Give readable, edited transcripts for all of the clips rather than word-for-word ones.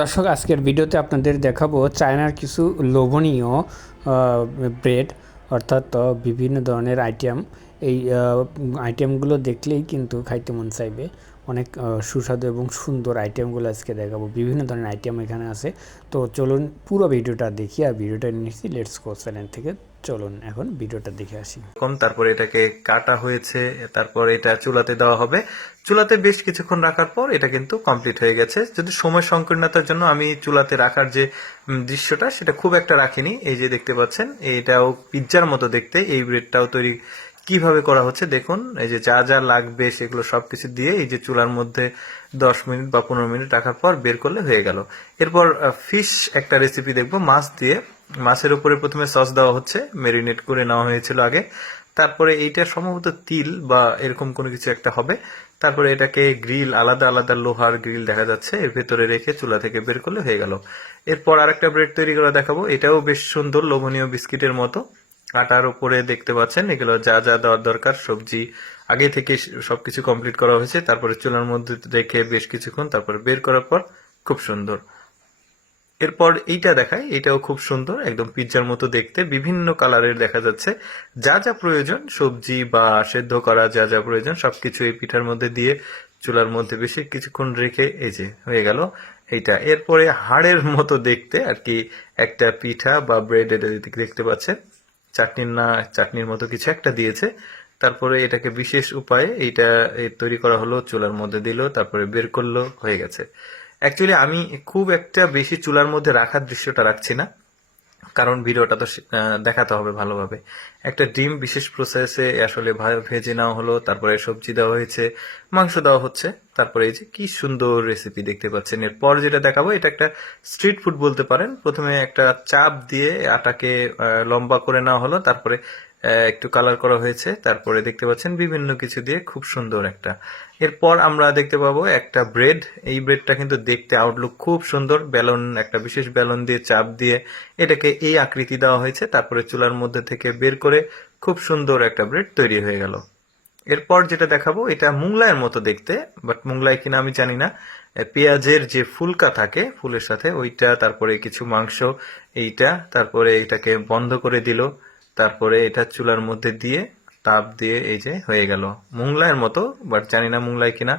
দর্শক, আজকের ভিডিওতে আপনাদের দেখাবো চায়নার কিছু লোভনীয় ব্রেড, অর্থাৎ বিভিন্ন ধরনের আইটেম। এই আইটেমগুলো দেখলেই কিন্তু খাইতে মন চাইবে। অনেক সুস্বাদু এবং সুন্দর আইটেমগুলো আজকে দেখাবো। বিভিন্ন ধরনের আইটেম এখানে আছে। তো চলুন পুরো ভিডিওটা দেখি। আর ভিডিওটা নিচ্ছি লেটস গো চ্যানেল থেকে। চলুন এখন ভিডিওটা দেখে আসি। তারপরে এটাকে কাটা হয়েছে, তারপর এটা চুলাতে দেওয়া হবে। চুলাতে বেশ কিছুক্ষণ রাখার পর এটা কিন্তু কমপ্লিট হয়ে গেছে। যদি সময় সংকীর্ণতার জন্য আমি চুলাতে রাখার যে দৃশ্যটা সেটা খুব একটা রাখিনি। এই যে দেখতে পাচ্ছেন, এটাও পিৎজার মতো দেখতে। এই ব্রেডটাও তৈরি কিভাবে করা হচ্ছে দেখুন। এই যে যা যা লাগবে সেগুলো সবকিছু দিয়ে এই যে চুলার মধ্যে 10 মিনিট বা 15 মিনিট রাখার পর বের করলে হয়ে গেল। এরপর ফিশ একটা রেসিপি দেখবো মাছ দিয়ে। মাছের উপরে প্রথমে সস দেওয়া হচ্ছে, মেরিনেট করে নেওয়া হয়েছিল আগে। তারপরে এইটা সম্ভবত তিল বা এরকম কোনো কিছু একটা হবে। তারপরে এটাকে গ্রিল, আলাদা আলাদা লোহার গ্রিল দেখা যাচ্ছে, এর ভেতরে রেখে চুলা থেকে বের করলে হয়ে গেল। এরপর আরেকটা ব্রেড তৈরি করে দেখাবো। এটাও বেশ সুন্দর, লোভনীয় বিস্কিটের মতো। আটার উপরে দেখতে পাচ্ছেন এগুলো যা যা দেওয়ার দরকার সবজি আগে থেকে সবকিছু কমপ্লিট করা হয়েছে। তারপরে চুলার মধ্যে রেখে বেশ কিছুক্ষণ তারপরে বের করার পর খুব সুন্দর। এরপর এইটা দেখায়, এটাও খুব সুন্দর, একদম পিৎজার মতো দেখতে, বিভিন্ন কালারের দেখা যাচ্ছে। যা যা প্রয়োজন সবজি বা সেদ্ধ করা যা যা প্রয়োজন সবকিছু এই পিঠার মধ্যে দিয়ে চুলার মধ্যে বেশি কিছুক্ষণ রেখে এই যে হয়ে গেল এইটা। এরপরে হাড়ের মতো দেখতে আর কি একটা পিঠা বা ব্রেড, এটা দেখতে পাচ্ছেন চাটনির মতো কিছু একটা দিয়েছে। তারপরে এটাকে বিশেষ উপায়ে এইটা তৈরি করা হলো, চুলার মধ্যে দিল, তারপরে বের করলো, হয়ে গেছে। অ্যাকচুয়ালি আমি খুব একটা বেশি চুলার মধ্যে রাখার দৃশ্যটা রাখছি না, কারণ ভিডিওটা তো দেখাতে হবে ভালোভাবে। একটা ডিম বিশেষ প্রসেসে আসলে ভেজে নেওয়া হলো, তারপরে সবজি দেওয়া হয়েছে, মাংস দেওয়া হচ্ছে, তারপরে এই যে কি সুন্দর রেসিপি দেখতে পাচ্ছেন। এরপর যেটা দেখাবো এটা একটা স্ট্রিট ফুড বলতে পারেন। প্রথমে একটা চাপ দিয়ে আটাকে লম্বা করে নেওয়া হলো, তারপরে একটু কালার করা হয়েছে, তারপরে দেখতে পাচ্ছেন বিভিন্ন কিছু দিয়ে খুব সুন্দর একটা। এরপর আমরা দেখতে পাবো একটা ব্রেড। এই ব্রেডটা কিন্তু দেখতে আউটলুক খুব সুন্দর, বেলুন, একটা বিশেষ বেলুন দিয়ে চাপ দিয়ে এটাকে এই আকৃতি দেওয়া হয়েছে। তারপরে চুলার মধ্যে থেকে বের করে খুব সুন্দর একটা ব্রেড তৈরি হয়ে গেল। এরপর যেটা দেখাবো এটা মুংলাইয়ের মতো দেখতে, বাট মুংলাই কিনা আমি জানি না। পেঁয়াজের যে ফুলকা থাকে ফুলের সাথে ওইটা, তারপরে কিছু মাংস, এইটা, তারপরে এটাকে বন্ধ করে দিল, তারপরে এটা চুলার মধ্যে দিয়ে তাপ দিয়ে এই যে হয়ে গেল মুংলাইয়ের মতো, বাট জানি না মুংলাই কিনা।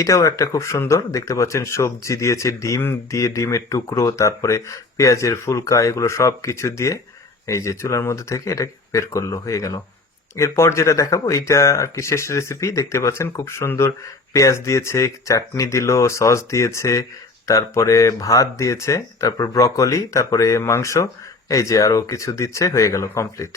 এটাও একটা খুব সুন্দর দেখতে পাচ্ছেন, সবজি দিয়েছে, ডিম দিয়ে, ডিমের টুকরো, তারপরে পেঁয়াজের ফুলকা, এগুলো সব কিছু দিয়ে এই যে চুলার মধ্যে থেকে এটাকে বের করলো, হয়ে গেল। এরপর যেটা দেখাবো এইটা আর কি শেষ রেসিপি। দেখতে পাচ্ছেন খুব সুন্দর, পেঁয়াজ দিয়েছে, চাটনি দিল, সস দিয়েছে, তারপরে ভাত দিয়েছে, তারপর ব্রকলি, তারপরে মাংস, এই যে আরো কিছু দিচ্ছে, হয়ে গেল কমপ্লিট।